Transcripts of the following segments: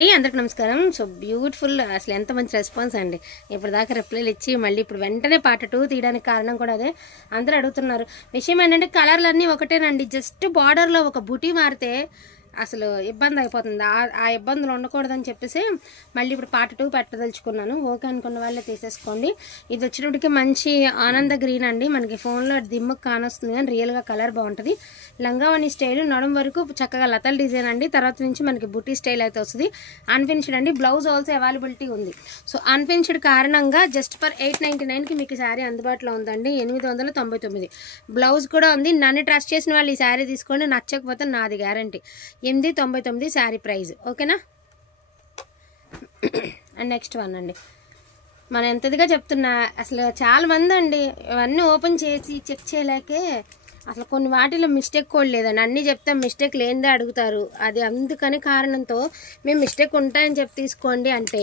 అందరికి నమస్కారం. So beautiful, అసలు ఎంత మంచి రెస్పాన్స్ అండి. ఇప్పుడు దాకా రిప్లైలు ఇచ్చి మళ్ళీ ఇప్పుడు వెంటనే పార్ట్ 2 తీయడానికి కారణం కూడా అదే. అందరూ అడుగుతున్నారు. విషయం ఏంటంటే కలర్లు అన్నీ ఒకటేనండి, జస్ట్ బార్డర్లో ఒక బుటీ మారితే అసలు ఇబ్బంది అయిపోతుంది. ఆ ఇబ్బందులు ఉండకూడదని చెప్పేసి మళ్ళీ ఇప్పుడు పార్ట్ 2 పెట్టదలుచుకున్నాను. ఓకే అనుకున్న వాళ్ళే తీసేసుకోండి. ఇది వచ్చినప్పటికి మంచి ఆనంద గ్రీన్ అండి. మనకి ఫోన్లో దిమ్మకు కానొస్తుంది కానీ రియల్గా కలర్ బాగుంటుంది. లంగావని స్టైల్, నడుం వరకు చక్కగా లతల డిజైన్ అండి. తర్వాత నుంచి మనకి బుటీ స్టైల్ అయితే వస్తుంది. అన్ఫినిష్డ్ అండి. బ్లౌజ్ ఆల్సో అవైలబిలిటీ ఉంది. సో అన్ఫినిష్డ్ కారణంగా జస్ట్ ఫర్ 899కి మీకు శారీ అందుబాటులో ఉందండి. 899 బ్లౌజ్ కూడా ఉంది. నన్ను ట్రస్ట్ చేసిన వాళ్ళు ఈ శారీ తీసుకోండి. నచ్చకపోతే నాది గ్యారంటీ. 899 శారీ ప్రైస్. ఓకేనా. అండ్ నెక్స్ట్ వన్ అండి, మనం ఎంతదిగా చెప్తున్నా అసలు చాలా మంది అండి ఇవన్నీ ఓపెన్ చేసి చెక్ చేయలేకే అసలు కొన్ని వాటిలో మిస్టేక్ కూడా లేదండి. అన్నీ చెప్తాం, మిస్టేక్ లేనిదే అడుగుతారు. అది అందుకని కారణంతో మేము మిస్టేక్ ఉంటాయని చెప్పి తీసుకోండి అంటే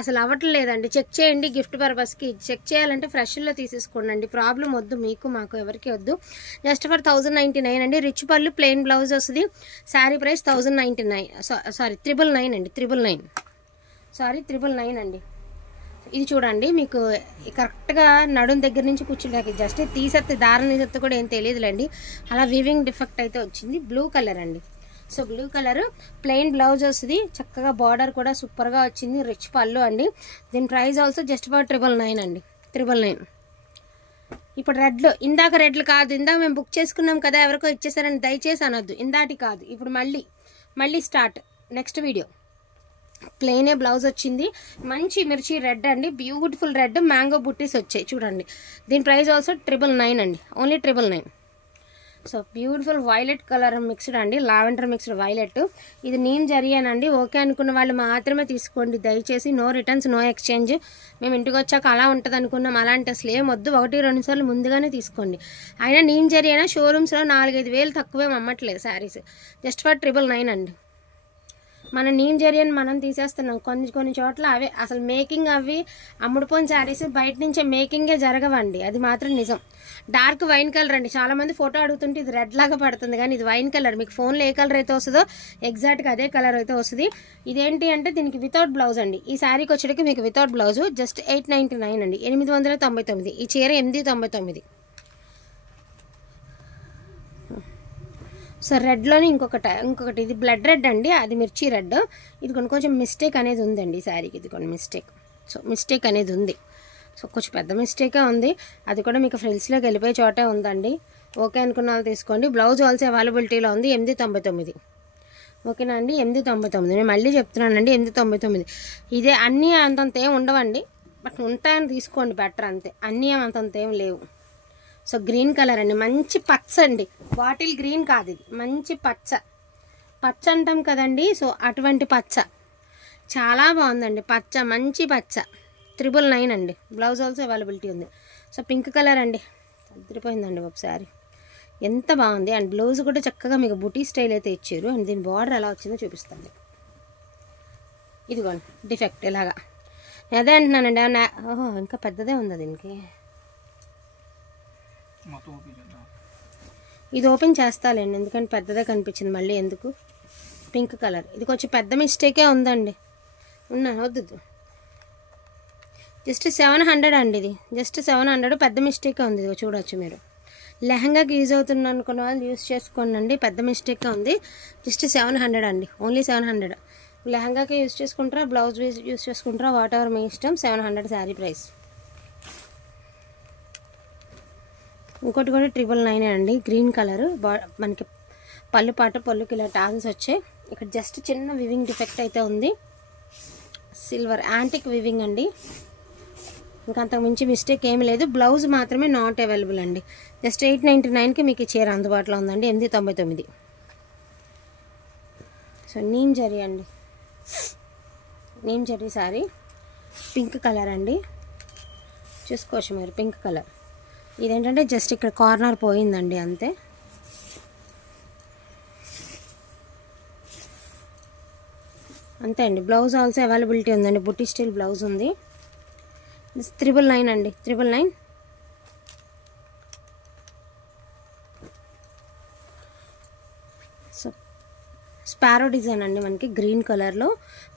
అసలు అవ్వట్లేదండి. చెక్ చేయండి, గిఫ్ట్ పర్పస్కి చెక్ చేయాలంటే ఫ్రెష్లో తీసేసుకోండి. ప్రాబ్లం వద్దు, మీకు మాకు ఎవరికి వద్దు. జస్ట్ ఫర్ 1099 అండి. రిచ్ పళ్ళు, ప్లెయిన్ బ్లౌజ్ వస్తుంది. శారీ ప్రైస్ 1099, సారీ 999 అండి. 999 అండి. ఇది చూడండి, మీకు కరెక్ట్గా నడుం దగ్గర నుంచి కూర్చుంటాకి జస్ట్ తీసేస్తే దారం తీసేస్తే కూడా ఏం తెలియదులేండి. అలా వీవింగ్ డిఫెక్ట్ అయితే వచ్చింది. బ్లూ కలర్ అండి. So blue colour, plain blouse వస్తుంది. చక్కగా బార్డర్ కూడా సూపర్గా వచ్చింది. రిచ్ పళ్ళు అండి. దీని ప్రైస్ ఆల్సో జస్ట్ ఫర్ 999 అండి. 999. ఇప్పుడు రెడ్లు, ఇందాక రెడ్లు కాదు, ఇందాక మేము బుక్ చేసుకున్నాం కదా ఎవరికో ఇచ్చేసారని దయచేసి అనొద్దు. ఇందాటి కాదు, ఇప్పుడు మళ్ళీ స్టార్ట్. నెక్స్ట్ వీడియో ప్లెయినే బ్లౌజ్ వచ్చింది. మంచి మిర్చి రెడ్ అండి. బ్యూటిఫుల్ రెడ్, మ్యాంగో బుట్టీస్ వచ్చాయి చూడండి. దీని ప్రైస్ ఆల్సో 999 అండి. Only 999. So beautiful violet colour mixed అండి, లావెండర్ మిక్స్డ్ వైలెట్. ఇది నీమ్ జరిగానండి. ఓకే అనుకున్న వాళ్ళు మాత్రమే తీసుకోండి దయచేసి. No returns, no exchange. మేము ఇంటికి వచ్చాక అలా ఉంటుంది అనుకున్నాం, అలాంటి అసలు ఏం వద్దు. 1-2 సార్లు ముందుగానే తీసుకోండి. అయినా నీమ్ జరిగినా షోరూమ్స్లో 4-5 వేలు తక్కువేం అమ్మట్లేదు శారీస్. జస్ట్ ఫర్ 999 అండి. మన నీమ్ జరియన్ మనం తీసేస్తున్నాం. కొన్ని చోట్ల అవే అసలు మేకింగ్ అవి అమ్ముడుపోయిన శారీస్ బయట నుంచే మేకింగే జరగవండి. అది మాత్రం నిజం. డార్క్ వైన్ కలర్ అండి. చాలామంది ఫోటో అడుగుతుంటే ఇది రెడ్ లాగా పడుతుంది కానీ ఇది వైన్ కలర్. మీకు ఫోన్లో ఏ కలర్ అయితే వస్తుందో ఎగ్జాక్ట్గా అదే కలర్ అయితే వస్తుంది. ఇదేంటి అంటే దీనికి వితౌట్ బ్లౌజ్ అండి. ఈ శారీకి వచ్చేటికి మీకు వితౌట్ బ్లౌజ్ జస్ట్ 899 అండి. 899. ఈ చీర 899. సో రెడ్లోని ఇంకొకటి ఇది బ్లడ్ రెడ్ అండి. అది మిర్చి రెడ్. ఇది కొంచెం మిస్టేక్ అనేది ఉందండి ఈ శారీకి. ఇది కొన్ని మిస్టేక్ అనేది ఉంది. సో కొంచెం పెద్ద మిస్టేకే ఉంది. అది కూడా మీకు ఫ్రిల్స్లోకి వెళ్ళిపోయే చోటే ఉందండి. ఓకే అనుకున్న వాళ్ళు తీసుకోండి. బ్లౌజ్ ఆల్సో అవైలబిలిటీలో ఉంది. 899. ఓకేనా అండి. 899. నేను మళ్ళీ చెప్తున్నానండి, 899. ఇదే అన్నీ అంతంత ఏం ఉండవండి, బట్ ఉంటాయని తీసుకోండి బెటర్ అంతే. అన్నీ అంతంత ఏం లేవు. సో గ్రీన్ కలర్ అండి, మంచి పచ్చ అండి. బాటిల్ గ్రీన్ కాదు, ఇది మంచి పచ్చ అంటాం కదండి. సో అటువంటి పచ్చ చాలా బాగుందండి. పచ్చ, మంచి పచ్చ. 999 అండి. బ్లౌజ్ ఆల్సో అవైలబిలిటీ ఉంది. సో పింక్ కలర్ అండి, అదిరిపోయిందండి ఒకసారి. ఎంత బాగుంది. అండ్ బ్లౌజ్ కూడా చక్కగా మీకు బుటీ స్టైల్ అయితే ఇచ్చారు. అండ్ దీని బార్డర్ ఎలా వచ్చిందో చూపిస్తాను. ఇదిగోండి డిఫెక్ట్ ఇలాగా. అదే అంటున్నానండి. ఓహో ఇంకా పెద్దదే ఉంది దీనికి. ఇది ఓపెన్ చేస్తాలేండి, ఎందుకంటే పెద్దదే కనిపించింది మళ్ళీ ఎందుకు. పింక్ కలర్, ఇది కొంచెం పెద్ద మిస్టేకే ఉందండి. వద్దు. జస్ట్ 700 అండి. ఇది జస్ట్ 700. పెద్ద మిస్టేకే ఉంది. ఇది చూడవచ్చు మీరు. లెహంగాకి యూజ్ అవుతుంది అనుకున్న వాళ్ళు యూజ్ చేసుకోండి. పెద్ద మిస్టేకే ఉంది. జస్ట్ 700 అండి. ఓన్లీ 700. లెహంగాకి యూజ్ చేసుకుంటారా, బ్లౌజ్ యూజ్ చేసుకుంటారా, వాట్ ఎవర్ మీ ఇష్టం. 700 శారీ ప్రైస్. ఇంకోటి కూడా 999 అండి. గ్రీన్ కలర్, మనకి పళ్ళుకి ఇలా టాజల్స్ వచ్చాయి. ఇక్కడ జస్ట్ చిన్న వివింగ్ డిఫెక్ట్ అయితే ఉంది. సిల్వర్ యాంటిక్ వివింగ్ అండి. ఇంకా అంతకు మించి మిస్టేక్ ఏమి లేదు. బ్లౌజ్ మాత్రమే నాట్ అవైలబుల్ అండి. జస్ట్ 899కి మీకు ఈ చీర అందుబాటులో ఉందండి. 899. సో నీమ్ జరీ అండి. Neem zari sorry, pink colour అండి. చూసుకోవచ్చు మీరు, పింక్ కలర్. ఇదేంటంటే జస్ట్ ఇక్కడ కార్నర్ పోయిందండి అంతే. అంతే అండి. బ్లౌజ్ ఆల్సో అవైలబిలిటీ ఉందండి. బుట్టి స్టైల్ బ్లౌజ్ ఉంది. 999 అండి. 999. సో స్పారో డిజైన్ అండి, మనకి గ్రీన్ కలర్లో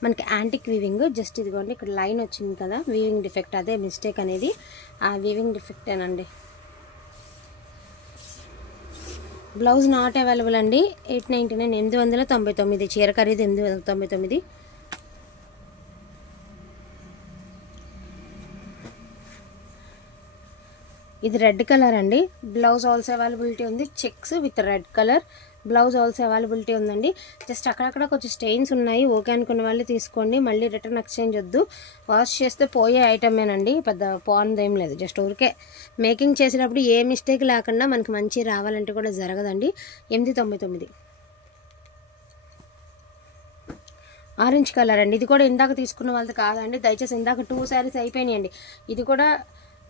మనకి యాంటిక్ వీవింగ్. జస్ట్ ఇదిగోండి ఇక్కడ లైన్ వచ్చింది కదా, వీవింగ్ డిఫెక్ట్, అదే మిస్టేక్ అనేది, ఆ వీవింగ్ డిఫెక్టేనండి. బ్లౌజ్ నాట్ అవైలబుల్ అండి. 899, 899 చీర ఖరీదు 899. ఇది రెడ్ కలర్ అండి. బ్లౌజ్ ఆల్సో అవైలబిలిటీ ఉంది, checks with red colour blouse also availability ఉందండి. జస్ట్ అక్కడక్కడ కొంచెం స్టెయిన్స్ ఉన్నాయి, ఓకే అనుకున్న వాళ్ళు తీసుకోండి. మళ్ళీ రిటర్న్ ఎక్స్చేంజ్ వద్దు, వాష్ చేస్తే పోయే ఐటమేనండి, పెద్ద పాన్ది ఏం లేదు. జస్ట్ ఊరికే మేకింగ్ చేసేటప్పుడు ఏ మిస్టేక్ లేకుండా మనకి మంచి రావాలంటే కూడా జరగదండి. 899. ఆరెంజ్ కలర్ అండి, ఇది కూడా ఇందాక తీసుకున్న వాళ్ళది కాదండి, దయచేసి ఇందాక 2 శారీస్ అయిపోయినాయండి. ఇది కూడా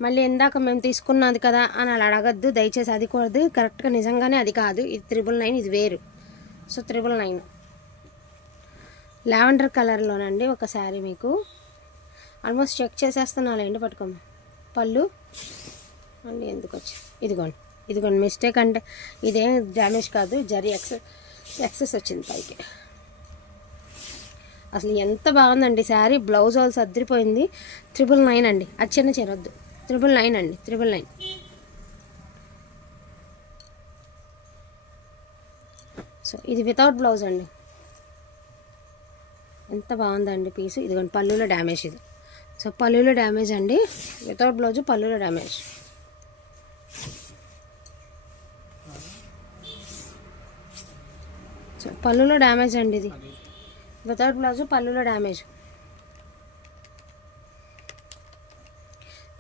మళ్ళీ ఇందాక మేము తీసుకున్నది కదా అని అలా అడగద్దు దయచేసి, అది కూడా కరెక్ట్గా నిజంగానే అది కాదు. ఇది 999, ఇది వేరు. సో 999. లావెండర్ కలర్లోనండి ఒక శారీ మీకు ఆల్మోస్ట్ చెక్ చేసేస్తున్నానండి, పట్టుకోండి. పళ్ళు మళ్ళీ ఎందుకు వచ్చి ఇదిగోండి మిస్టేక్ అంటే ఇదేం డ్యామేజ్ కాదు, జరీ ఎక్సెస్ వచ్చింది పైకి. అసలు ఎంత బాగుందండి శారీ, బ్లౌజ్ ఆల్సో అద్దరిపోయింది. 999 అండి, అది చిన్న చీర వద్దు. 999 అండి, 999. సో ఇది వితౌట్ బ్లౌజ్ అండి, ఎంత బాగుందండి పీసు. ఇదిగోండి పళ్ళులో డ్యామేజ్ ఇది. సో పళ్ళులో డ్యామేజ్ అండి, వితౌట్ బ్లౌజ్ పళ్ళులో డ్యామేజ్. సో పళ్ళులో డ్యామేజ్ అండి, ఇది వితౌట్ బ్లౌజ్ పళ్ళులో డ్యామేజ్.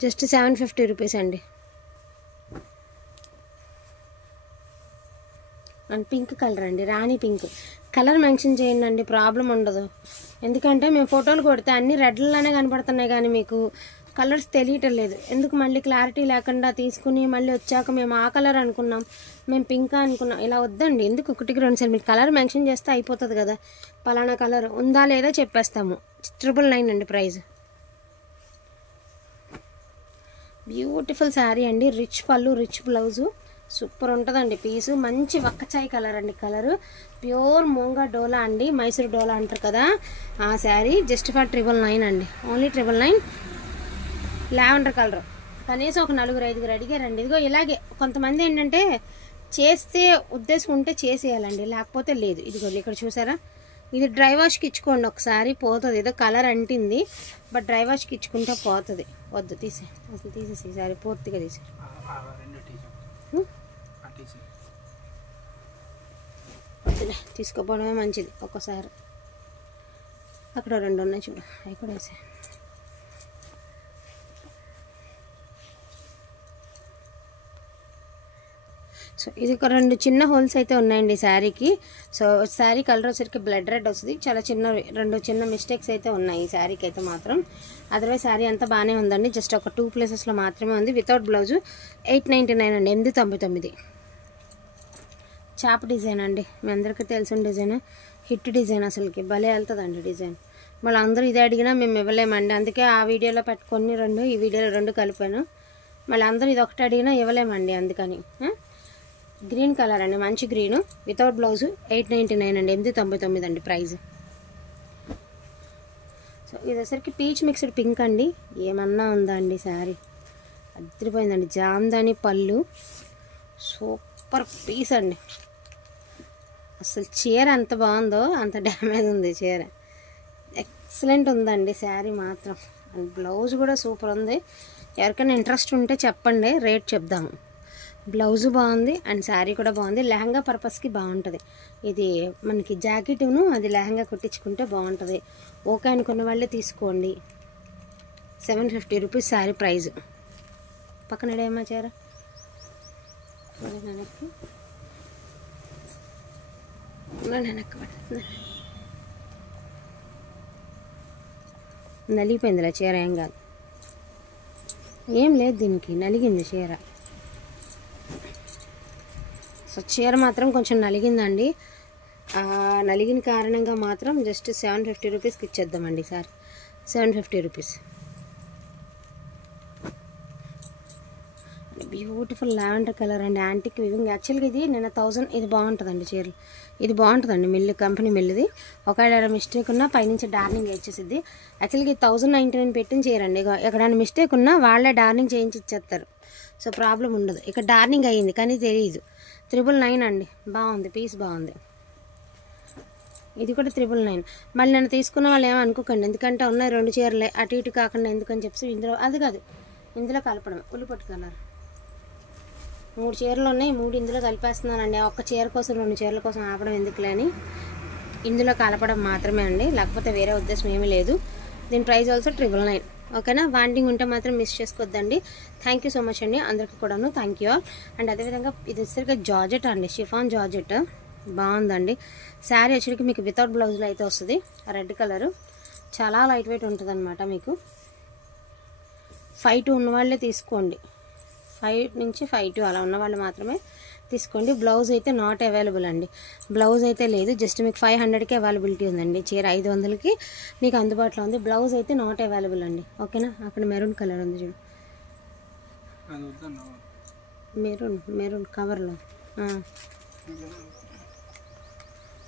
జస్ట్ 750 రూపీస్ అండి. అండ్ పింక్ కలర్ అండి, రాణి పింక్ కలర్ మెన్షన్ చేయండి అండి, ప్రాబ్లం ఉండదు. ఎందుకంటే మేము ఫోటోలు కొడితే అన్ని రెడ్లలోనే కనపడుతున్నాయి, కానీ మీకు కలర్స్ తెలియటం లేదు. ఎందుకు మళ్ళీ క్లారిటీ లేకుండా తీసుకుని మళ్ళీ వచ్చాక మేము ఆ కలర్ అనుకున్నాం, మేము పింక్ అనుకున్నాం, ఇలా వద్దండి. ఎందుకు 1కి 2 సార్లు మీరు కలర్ మెన్షన్ చేస్తే అయిపోతుంది కదా, పలానా కలర్ ఉందా లేదా చెప్పేస్తాము. 999 అండి ప్రైస్. బ్యూటిఫుల్ శారీ అండి, రిచ్ పళ్ళు రిచ్ బ్లౌజు, సూపర్ ఉంటుందండి పీసు. మంచి వక్కచాయ్ కలర్ అండి, కలరు ప్యూర్ మూంగా డోలా అండి, మైసూర్ డోలా అంటారు కదా ఆ శారీ. జస్ట్ ఫర్ 999 అండి, ఓన్లీ 999. లావెండర్ కలర్, కనీసం ఒక 4-5 అడిగారండి. ఇదిగో ఇలాగే కొంతమంది ఏంటంటే చేస్తే ఉద్దేశం ఉంటే చేసేయాలండి, లేకపోతే లేదు. ఇదిగో ఇక్కడ చూసారా, ఇది డ్రై వాష్కి ఇచ్చుకోండి ఒకసారి, పోతుంది. ఏదో కలర్ అంటింది, బట్ డ్రై వాష్కి ఇచ్చుకుంటే పోతుంది. వద్దు తీసే, అసలు తీసేసి ఈసారి పూర్తిగా తీసే. వద్దులే, తీసుకోపోవడమే మంచిది. ఒక్కసారి అక్కడ 2 ఉన్నాయి చూడు, అవి కూడా వేసే. సో ఇది ఒక 2 చిన్న హోల్స్ అయితే ఉన్నాయండి శారీకి. సో శారీ కలర్ వచ్చరికి బ్లడ్ రెడ్ వస్తుంది, చాలా 2 చిన్న మిస్టేక్స్ అయితే ఉన్నాయి ఈ శారీకి అయితే మాత్రం. అదర్వైజ్ శారీ అంతా బాగానే ఉందండి, జస్ట్ ఒక 2 ప్లేసెస్లో మాత్రమే ఉంది. వితౌట్ బ్లౌజు 899 అండి, 899. చాప్ డిజైన్ అండి, మీ అందరికీ తెలిసిన డిజైన్, హిట్ డిజైన్, అసలుకి భలే వెళ్తుందండి డిజైన్. మళ్ళీ అందరూ ఇదే అడిగినా మేము ఇవ్వలేమండి, అందుకే ఆ వీడియోలో పెట్టుకొని 2, ఈ వీడియోలో 2 కలిపాను. మళ్ళీ అందరూ ఇది ఒకటి అడిగినా ఇవ్వలేమండి, అందుకని. గ్రీన్ కలర్ అండి, మంచి గ్రీను, వితౌట్ బ్లౌజు 899 అండి, 899 అండి ప్రైజ్. సో ఇది వచ్చరికి పీచ్ మిక్స్డ్ పింక్ అండి, ఏమన్నా ఉందా అండి శారీ, అదిరిపోయిందండి. జామ్దాని పళ్ళు, సూపర్ పీస్ అండి. అసలు చీర ఎంత బాగుందో అంత డ్యామేజ్ ఉంది చీర, ఎక్సలెంట్ ఉందండి శారీ మాత్రం. అండ్ బ్లౌజ్ కూడా సూపర్ ఉంది. ఎవరికైనా ఇంట్రెస్ట్ ఉంటే చెప్పండి, రేట్ చెప్దాము. బ్లౌజు బాగుంది అండ్ శారీ కూడా బాగుంది, లెహంగా పర్పస్కి బాగుంటుంది. ఇది మనకి జాకెట్ను అది లెహంగా కుట్టించుకుంటే బాగుంటుంది. ఓకే అనుకున్న వాళ్ళే తీసుకోండి. 750 రూపీస్ శారీ ప్రైజ్. పక్కన ఏమో చీర నలిగిపోయిందిలా చీర, ఏం కాదు, ఏం లేదు దీనికి, నలిగింది చీర. సో చీర మాత్రం కొంచెం నలిగిందండి, నలిగిన కారణంగా మాత్రం జస్ట్ 750 రూపీస్కి ఇచ్చేద్దామండి sir. 750 rupees. Beautiful lavender colour అండి, యాంటిక్ వివింగ్. యాక్చువల్గా ఇది నేను 1000, ఇది బాగుంటుందండి చీరలు, ఇది బాగుంటుందండి మిల్లు కంపెనీ మిల్లుది. ఒకవేళ మిస్టేక్ ఉన్నా పైనుంచి డార్నింగ్ వేసేసిద్ది. యాక్చువల్గా ఇది 1099 పెట్టిన చీర అండి. ఎక్కడైనా మిస్టేక్ ఉన్నా వాళ్ళే డార్నింగ్ చేయించి ఇచ్చేస్తారు, సో ప్రాబ్లం ఉండదు. ఇక్కడ డార్నింగ్ అయ్యింది కానీ తెలియదు. 999 అండి, బాగుంది, పీస్ బాగుంది. ఇది కూడా 999. మళ్ళీ నన్ను తీసుకున్న వాళ్ళు ఏమనుకోకండి, ఎందుకంటే ఉన్నాయి 2 చీరలే, అటు ఇటు కాకుండా ఎందుకని చెప్పి ఇందులో అది కాదు, ఇందులో కలపడం. ఉల్లిపొట్టు కలర్ 3 చీరలు ఉన్నాయి, 3 ఇందులో కలిపేస్తున్నానండి. ఒక్క చీర కోసం 2 చీరల కోసం ఆపడం ఎందుకులే అని ఇందులో కలపడం మాత్రమే అండి, లేకపోతే వేరే ఉద్దేశం ఏమీ లేదు. దీని ప్రైస్ ఆల్సో 999. ఓకేనా? వాంటింగ్ ఉంటే మాత్రం మిస్ చేసుకోవద్దండి. థ్యాంక్ యూ సో మచ్ అండి అందరికీ కూడాను, థ్యాంక్ యూ ఆల్. అండ్ అదేవిధంగా ఇది వచ్చేసరికి జార్జెట్ అండి, షిఫాన్ జార్జెట్, బాగుందండి. శారీ వచ్చేసరికి మీకు వితౌట్ బ్లౌజ్లో అయితే వస్తుంది. రెడ్ కలరు చాలా లైట్ వెయిట్ ఉంటుంది అనమాట. మీకు 5 to ఉన్న వాళ్ళే తీసుకోండి, 5 నుంచి 5 to అలా ఉన్న వాళ్ళు మాత్రమే తీసుకోండి. బ్లౌజ్ అయితే నాట్ అవైలబుల్ అండి, బ్లౌజ్ అయితే లేదు. జస్ట్ మీకు 500కి అవైలబిలిటీ ఉందండి. చీర 500కి మీకు అందుబాటులో ఉంది. బ్లౌజ్ అయితే నాట్ అవైలబుల్ అండి. ఓకేనా? అక్కడ మెరూన్ కలర్ ఉంది చూడు, మెరూన్ కవర్లో.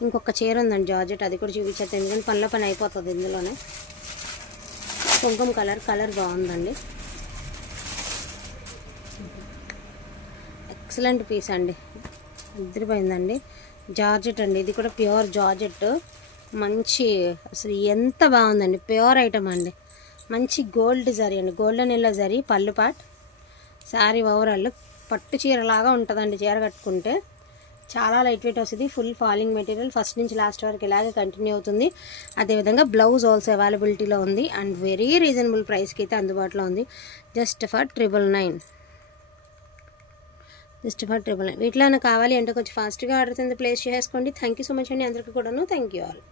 ఇంకొక చీర ఉందండి జార్జెట్, అది కూడా చూపించేది, ఎందుకంటే పనిలో పని అయిపోతుంది ఇందులోనే. కుంకుమ కలర్ బాగుందండి, ఎక్సలెంట్ పీస్ అండి, అదిరిపోయిందండి. జార్జెట్ అండి, ఇది కూడా ప్యూర్ జార్జెట్, మంచి, అసలు ఎంత బాగుందండి, ప్యూర్ ఐటమ్ అండి. మంచి గోల్డ్ జరీ అండి, గోల్డెన్ ఎల్లో జరీ పళ్ళు పాట్. శారీ ఓవరాల్ పట్టు చీరలాగా ఉంటుందండి. చీర కట్టుకుంటే చాలా లైట్ వెయిట్ వస్తుంది. ఫుల్ ఫాలింగ్ మెటీరియల్, ఫస్ట్ నుంచి లాస్ట్ వరకు ఇలాగే కంటిన్యూ అవుతుంది. అదేవిధంగా బ్లౌజ్ ఆల్సో అవైలబిలిటీలో ఉంది అండ్ వెరీ రీజనబుల్ ప్రైస్కి అయితే అందుబాటులో ఉంది. Just for 999. వీటిలో కావాలి అంటే కొంచెం ఫాస్ట్గా ఆర్డర్ కింద ప్లేస్ చేసుకోండి. థ్యాంక్ యూ సో మచ్ అండి అందరికీ కూడాను, థ్యాంక్ యూ ఆల్.